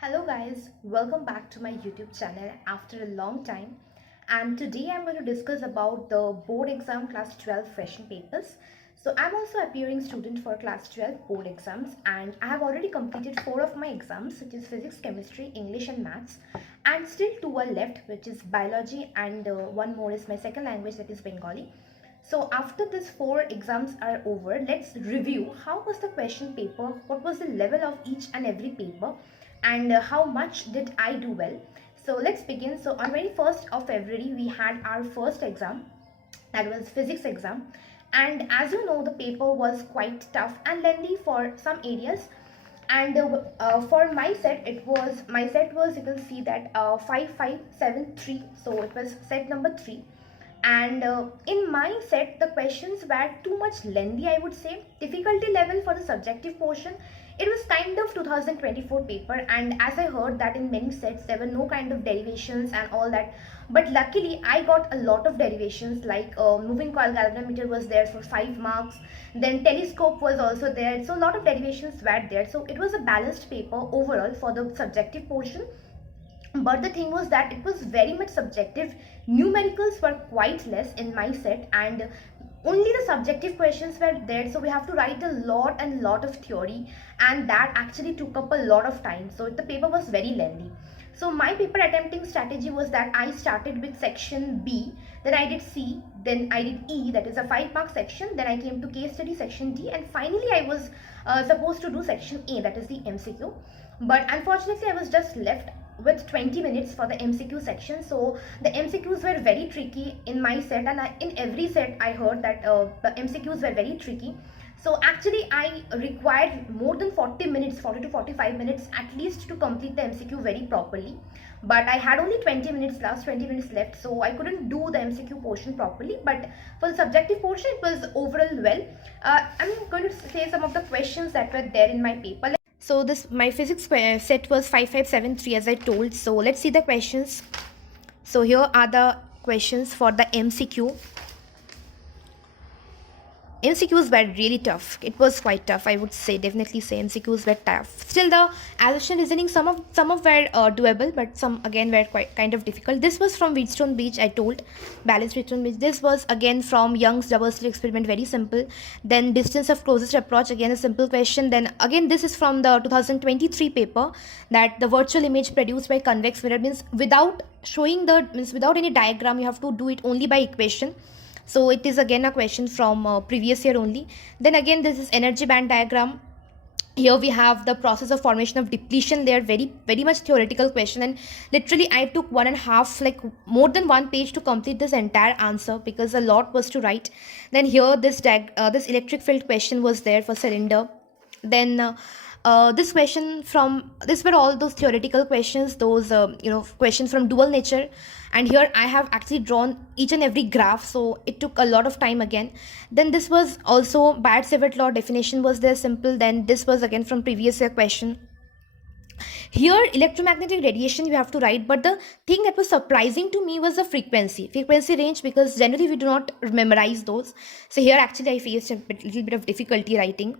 Hello guys, welcome back to my YouTube channel after a long time, and today I'm going to discuss about the board exam class 12 question papers. So I'm also appearing student for class 12 board exams, and I have already completed 4 of my exams, which is physics, chemistry, English and maths, and still 2 are left, which is biology, and one more is my second language, that is Bengali. So after these 4 exams are over, let's review how was the question paper, what was the level of each and every paper, and how much did I do well. So let's begin. So on 21st of February we had our first exam, that was physics exam, and as you know the paper was quite tough and lengthy for some areas. And for my set was, you can see that 5573, so it was set number 3. And in my set the questions were too much lengthy, I would say. Difficulty level for the subjective portion, it was kind of 2024 paper, and as I heard that in many sets there were no kind of derivations and all that, but luckily I got a lot of derivations, like moving coil galvanometer was there for 5 marks, then telescope was also there, so a lot of derivations were there. So it was a balanced paper overall for the subjective portion. But the thing was that it was very much subjective. Numericals were quite less in my set, and only the subjective questions were there, so we have to write a lot and lot of theory, and that actually took up a lot of time, so the paper was very lengthy. So my paper attempting strategy was that I started with section B, then I did C, then I did E, that is a 5-mark section, then I came to case study section D, and finally I was supposed to do section A, that is the MCQ. But unfortunately I was just left with 20 minutes for the MCQ section. So the MCQs were very tricky in my set, and in every set I heard that the MCQs were very tricky. So actually I required more than 40 minutes, 40 to 45 minutes at least to complete the MCQ very properly. But I had only 20 minutes, last 20 minutes left, so I couldn't do the MCQ portion properly. But for the subjective portion it was overall well. I'm going to say some of the questions that were there in my paper. So this my physics set was 5573, as I told. So let's see the questions. So here are the questions for the MCQ. MCQs were really tough. It was quite tough, I would say. Definitely say MCQs were tough. Still, the assumption reasoning, some of were doable, but some again were quite kind of difficult. This was from Wheatstone Bridge, I told, balanced Wheatstone Bridge. This was again from Young's double slit experiment, very simple. Then distance of closest approach, again a simple question. Then again this is from the 2023 paper, that the virtual image produced by convex mirror, means without showing without any diagram, you have to do it only by equation. So it is again a question from previous year only. Then again this is energy band diagram. Here we have the process of formation of depletion layer, very much theoretical question, and literally I took 1.5, like more than 1 page to complete this entire answer, because a lot was to write. Then here this electric field question was there for cylinder. Then this question from this were all those theoretical questions, those questions from dual nature. And here I have actually drawn each and every graph, so it took a lot of time again. Then this was also Bart-Savart law definition was there, simple. Then this was again from previous year question. Here electromagnetic radiation you have to write, but the thing that was surprising to me was the frequency range, because generally we do not memorize those. So here actually I faced a little bit of difficulty writing.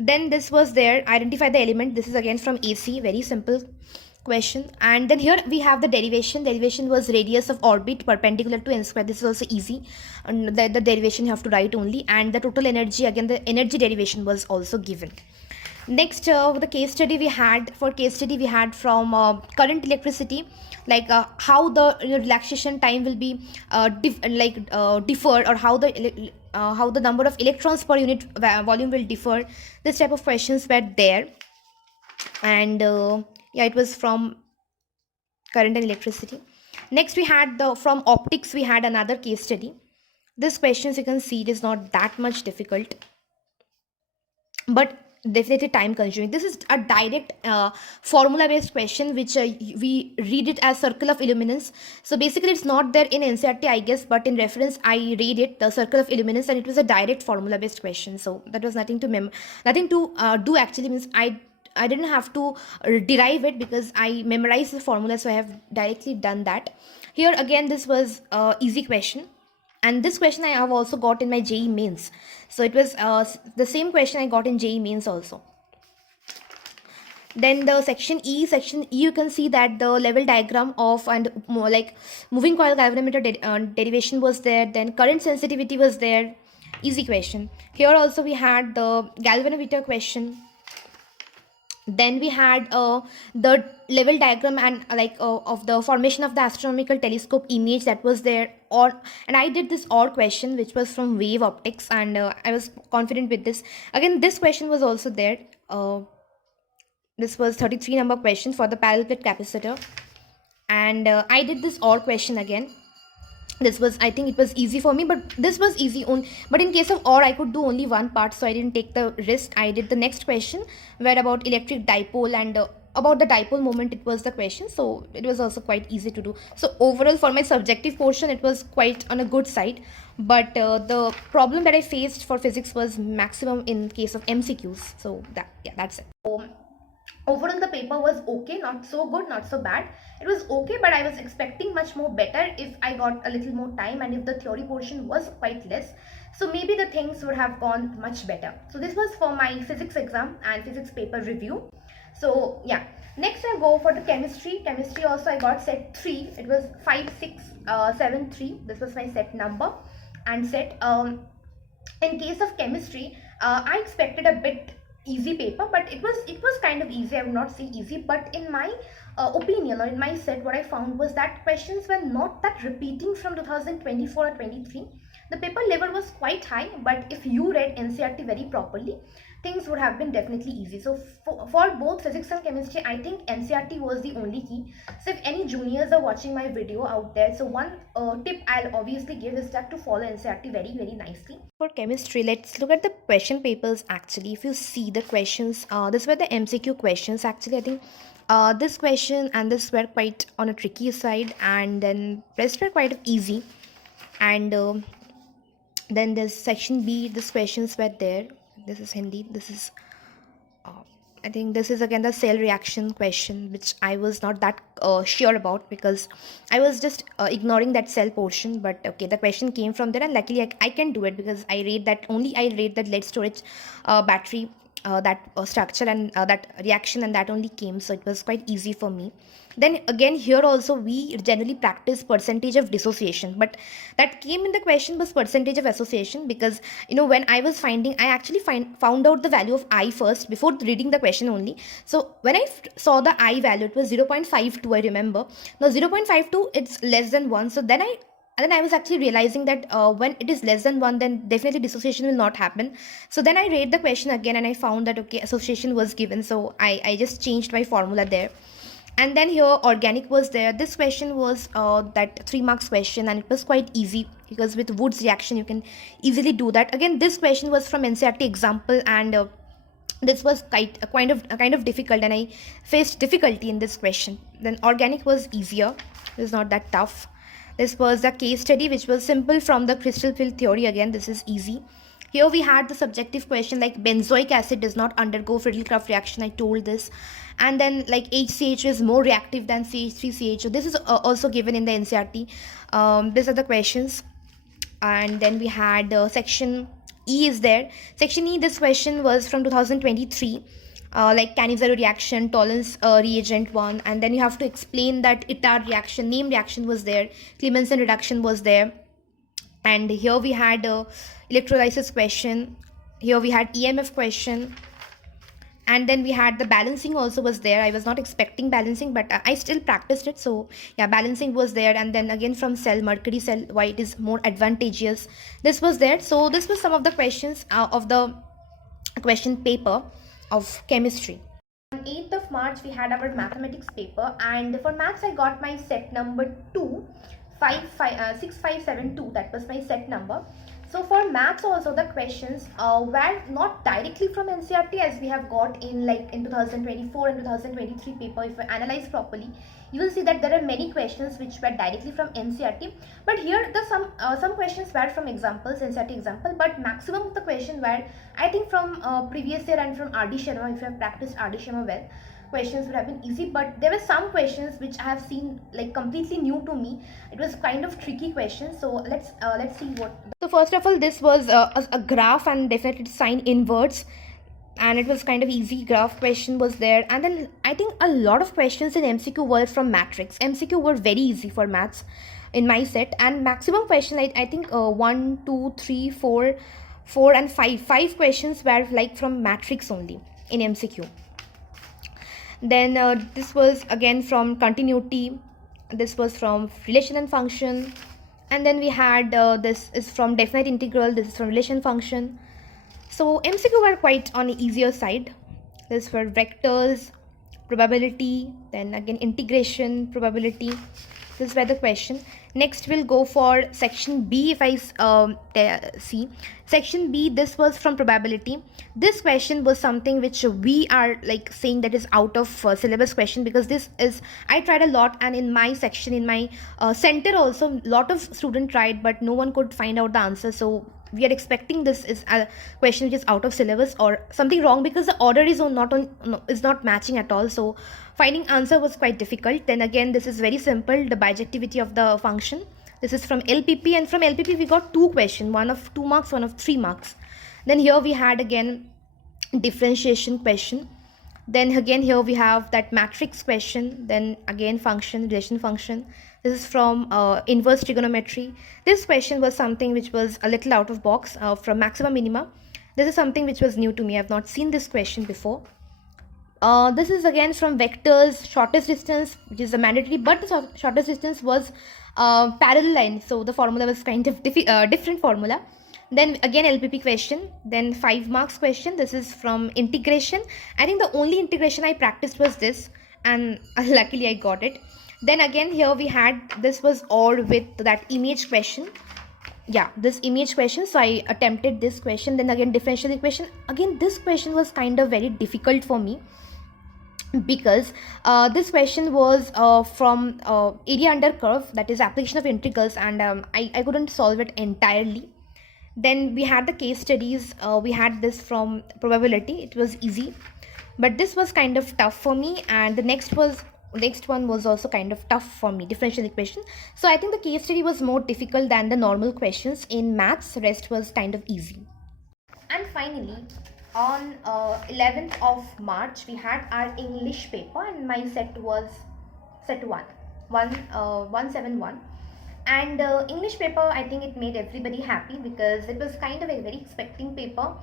Then this was there, identify the element. This is again from AC, very simple question. And then here we have the derivation was radius of orbit perpendicular to n square. This is also easy, and the derivation you have to write only. And the total energy, again the energy derivation was also given. Next, the case study we had from current electricity, like how the relaxation time will be differ, or how the number of electrons per unit volume will differ. This type of questions were there. And yeah, it was from current and electricity. Next we had from optics we had another case study. This questions, you can see, it is not that much difficult, but definitely time consuming. This is a direct formula based question, which we read it as circle of illuminance. So basically it's not there in NCERT, I guess, but in reference I read it, the circle of illuminance, and it was a direct formula based question. So that was nothing to do actually, means I didn't have to derive it, because I memorized the formula, so I have directly done that. Here again this was easy question, and this question I have also got in my JEE mains. So it was the same question I got in JEE mains also. Then the section E, you can see that the level diagram of and more like moving coil galvanometer derivation was there. Then current sensitivity was there. Easy question. Here also we had the galvanometer question. Then we had the level diagram and of the formation of the astronomical telescope image that was there. Or and I did this OR question which was from wave optics, and I was confident with this. Again, this question was also there. This was 33 number question for the parallel plate capacitor, and I did this OR question again. This was, I think it was easy for me, but this was easy on. But in case of OR, I could do only one part, so I didn't take the risk. I did the next question where about electric dipole and about the dipole moment. It was the question, so it was also quite easy to do. So overall, for my subjective portion, it was quite on a good side. But the problem that I faced for physics was maximum in case of MCQs. So that, yeah, that's it. Overall, the paper was okay, not so good, not so bad. It was okay, but I was expecting much more better if I got a little more time and if the theory portion was quite less. So maybe the things would have gone much better. So this was for my physics exam and physics paper review. So yeah, next I go for the chemistry. Chemistry also I got set 3. It was 5673. This was my set number. And set in case of chemistry, I expected a bit easy paper, but it was kind of easy. I would not say easy, but in my opinion, or in my set, what I found was that questions were not that repeating from 2024 or 23. The paper level was quite high, but if you read NCERT very properly, things would have been definitely easy. So for both physics and chemistry, I think NCERT was the only key. So if any juniors are watching my video out there, so one tip I'll obviously give is that to follow NCERT very, very nicely. For chemistry, let's look at the question papers. Actually, if you see the questions, this were the MCQ questions. Actually, I think this question and this were quite on a tricky side, and then rest were quite easy. And then there's section B. These questions were there. This is Hindi. This is I think this is again the cell reaction question, which I was not that sure about because I was just ignoring that cell portion. But okay, the question came from there, and luckily I can do it because I read that lead storage battery, that structure and that reaction, and that only came. So it was quite easy for me. Then again, here also we generally practice percentage of dissociation, but that came in the question was percentage of association, because when I was finding, I actually found out the value of I first before reading the question only. So when I saw the I value, it was 0.52. I remember now 0.52, it's less than 1. So then I was actually realizing that when it is less than 1, then definitely dissociation will not happen. So then I read the question again and I found that okay, association was given. So I just changed my formula there. And then here organic was there. This question was that 3 marks question, and it was quite easy because with Wood's reaction you can easily do that. Again, this question was from NCERT example, and this was kind of difficult, and I faced difficulty in this question. Then organic was easier. It was not that tough. This was the case study, which was simple from the crystal field theory. Again, this is easy. Here we had the subjective question like benzoic acid does not undergo Friedel-Crafts reaction. I told this. And then like HCH is more reactive than CH3CH. So this is also given in the NCERT. These are the questions. And then we had section E is there. Section E, this question was from 2023. Like Cannizzaro reaction, Tollens reagent 1. And then you have to explain that ITAR reaction, name reaction was there. Clemenson reduction was there. And here we had electrolysis question. Here we had EMF question. And then we had the balancing also was there. I was not expecting balancing, but I still practiced it. So yeah, balancing was there. And then again from cell, mercury cell, why it is more advantageous. This was there. So this was some of the questions of the question paper of chemistry. On 8th of March, we had our mathematics paper. And for maths, I got my set number 2. 6572, that was my set number. So for maths also, the questions were not directly from NCERT as we have got in 2024 and 2023 paper. If you analyze properly, you will see that there are many questions which were directly from NCERT. But here the some questions were from examples, NCERT example, but maximum of the question were I think from previous year and from R.D. Sharma. If you have practiced R.D. Sharma well, questions would have been easy, but there were some questions which I have seen like completely new to me. It was kind of tricky questions. So let's see what. So first of all, this was a graph, and definitely sign inverts. and it was kind of easy. Graph question was there, and then I think a lot of questions in MCQ were from matrix. MCQ were very easy for maths in my set, and maximum question, I think 1 2 3 4 4 and 5 questions were like from matrix only in MCQ. Then this was again from continuity, this was from relation and function, and then we had this is from definite integral, this is from relation function. So MCQ were quite on the easier side. This were vectors, probability, then again integration, probability. This were the question. Next we'll go for section B. If I see section B, this was from probability. This question was something which we are like saying that is out of syllabus question, because this is, I tried a lot, and in my section, in my center also, lot of student tried, but no one could find out the answer. So we are expecting this is a question which is out of syllabus or something wrong, because the order is not on, no, is not matching at all. So finding answer was quite difficult. Then again, this is very simple, the bijectivity of the function. This is from LPP, and from LPP we got two questions, one of 2 marks, one of 3 marks. Then here we had again differentiation question. Then again here we have that matrix question. Then again function, relation function. This is from inverse trigonometry. This question was something which was a little out of box, from maxima minima. This is something which was new to me. I have not seen this question before. This is again from vectors, shortest distance, which is a mandatory, but the shortest distance was parallel line, so the formula was kind of different formula. Then again LPP question, then 5 marks question. This is from integration. I think the only integration I practiced was this, and luckily I got it. Then again here we had, this was all with that image question. Yeah, this image question, so I attempted this question. Then again differential equation. Again this question was kind of very difficult for me, because this question was from area under curve, that is application of integrals, and I couldn't solve it entirely. Then we had the case studies. We had this from probability. It was easy, but this was kind of tough for me. And the next one was also kind of tough for me, differential equation. So I think the case study was more difficult than the normal questions in maths. The rest was kind of easy. And finally, on 11th of March, we had our English paper, and my set was set 171. And English paper, I think it made everybody happy, because it was kind of a very expecting paper.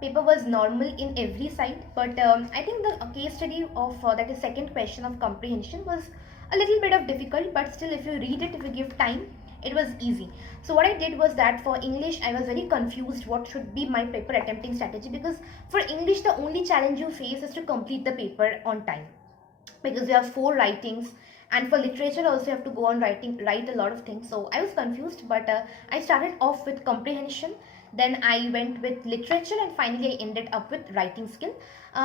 Paper was normal in every side, but I think the case study of that is second question of comprehension was a little bit of difficult, but still if you read it, if you give time, it was easy. So what I did was that for English, I was very confused what should be my paper attempting strategy, because for English the only challenge you face is to complete the paper on time, because you have 4 writings, and for literature also you have to go on write a lot of things. So I was confused, but I started off with comprehension, then I went with literature, and finally I ended up with writing skill.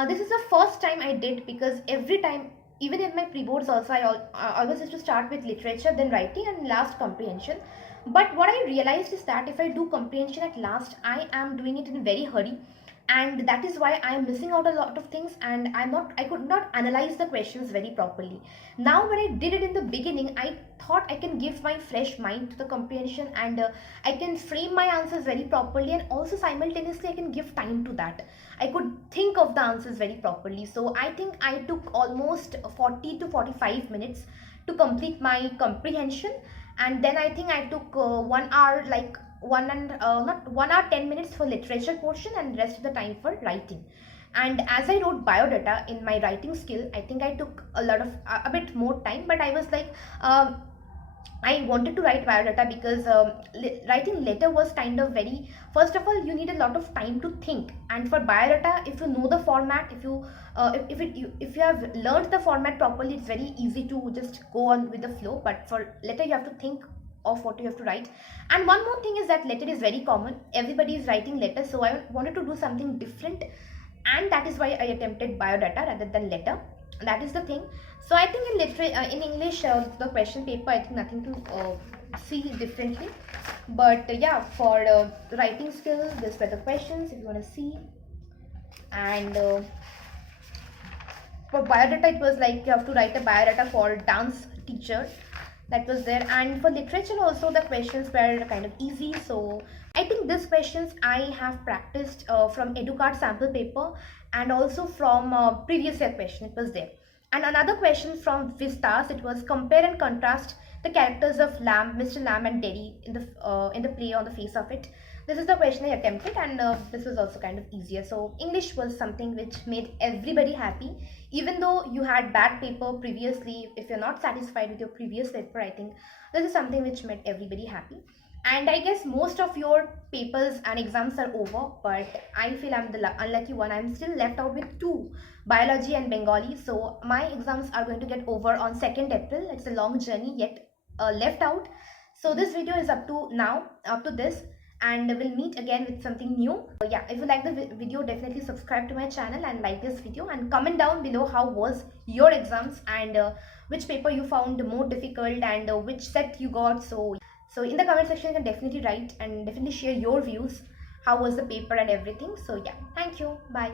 This is the first time I did, because every time, even in my pre-boards also, I always used to start with literature, then writing, and last comprehension. But what I realized is that if I do comprehension at last, I am doing it in a very hurry, and that is why I am missing out a lot of things, and I could not analyze the questions very properly. Now when I did it in the beginning, I thought I can give my fresh mind to the comprehension, and I can frame my answers very properly, and also simultaneously I can give time to that. I could think of the answers very properly. So I think I took almost 40 to 45 minutes to complete my comprehension, and then I think I took 1 hour, like not 1 hour 10 minutes for literature portion, and rest of the time for writing. And as I wrote biodata in my writing skill, I think I took a bit more time, but I was like, I wanted to write biodata, because writing letter was kind of very, first of all you need a lot of time to think, and for biodata, if you know the format, if you have learned the format properly, it's very easy to just go on with the flow. But for letter you have to think of what you have to write. And one more thing is that letter is very common, everybody is writing letter, so I wanted to do something different, and that is why I attempted biodata rather than letter. That is the thing. So I think in English, the question paper, I think nothing to see differently. But yeah, for writing skills, these were the questions if you want to see. And for biodata, it was like you have to write a biodata for dance teacher, that was there. And for literature also, the questions were kind of easy. So I think these questions I have practiced from EduCard sample paper, and also from previous year question it was there. And another question from Vistas, it was compare and contrast the characters of Lamb, Mr. Lamb and Derry in the play on the face of it. This is the question I attempted, and this was also kind of easier. So English was something which made everybody happy, even though you had bad paper previously. If you're not satisfied with your previous paper, I think this is something which made everybody happy. And I guess most of your papers and exams are over, but I feel I'm the unlucky one. I'm still left out with two, biology and Bengali. So my exams are going to get over on 2nd April. It's a long journey yet left out. So this video is up to now, up to this, and we'll meet again with something new. So yeah, if you like the video, definitely subscribe to my channel and like this video, and comment down below how was your exams, and which paper you found more difficult, and which set you got. So in the comment section, you can definitely write and definitely share your views. How was the paper and everything. So yeah, thank you. Bye.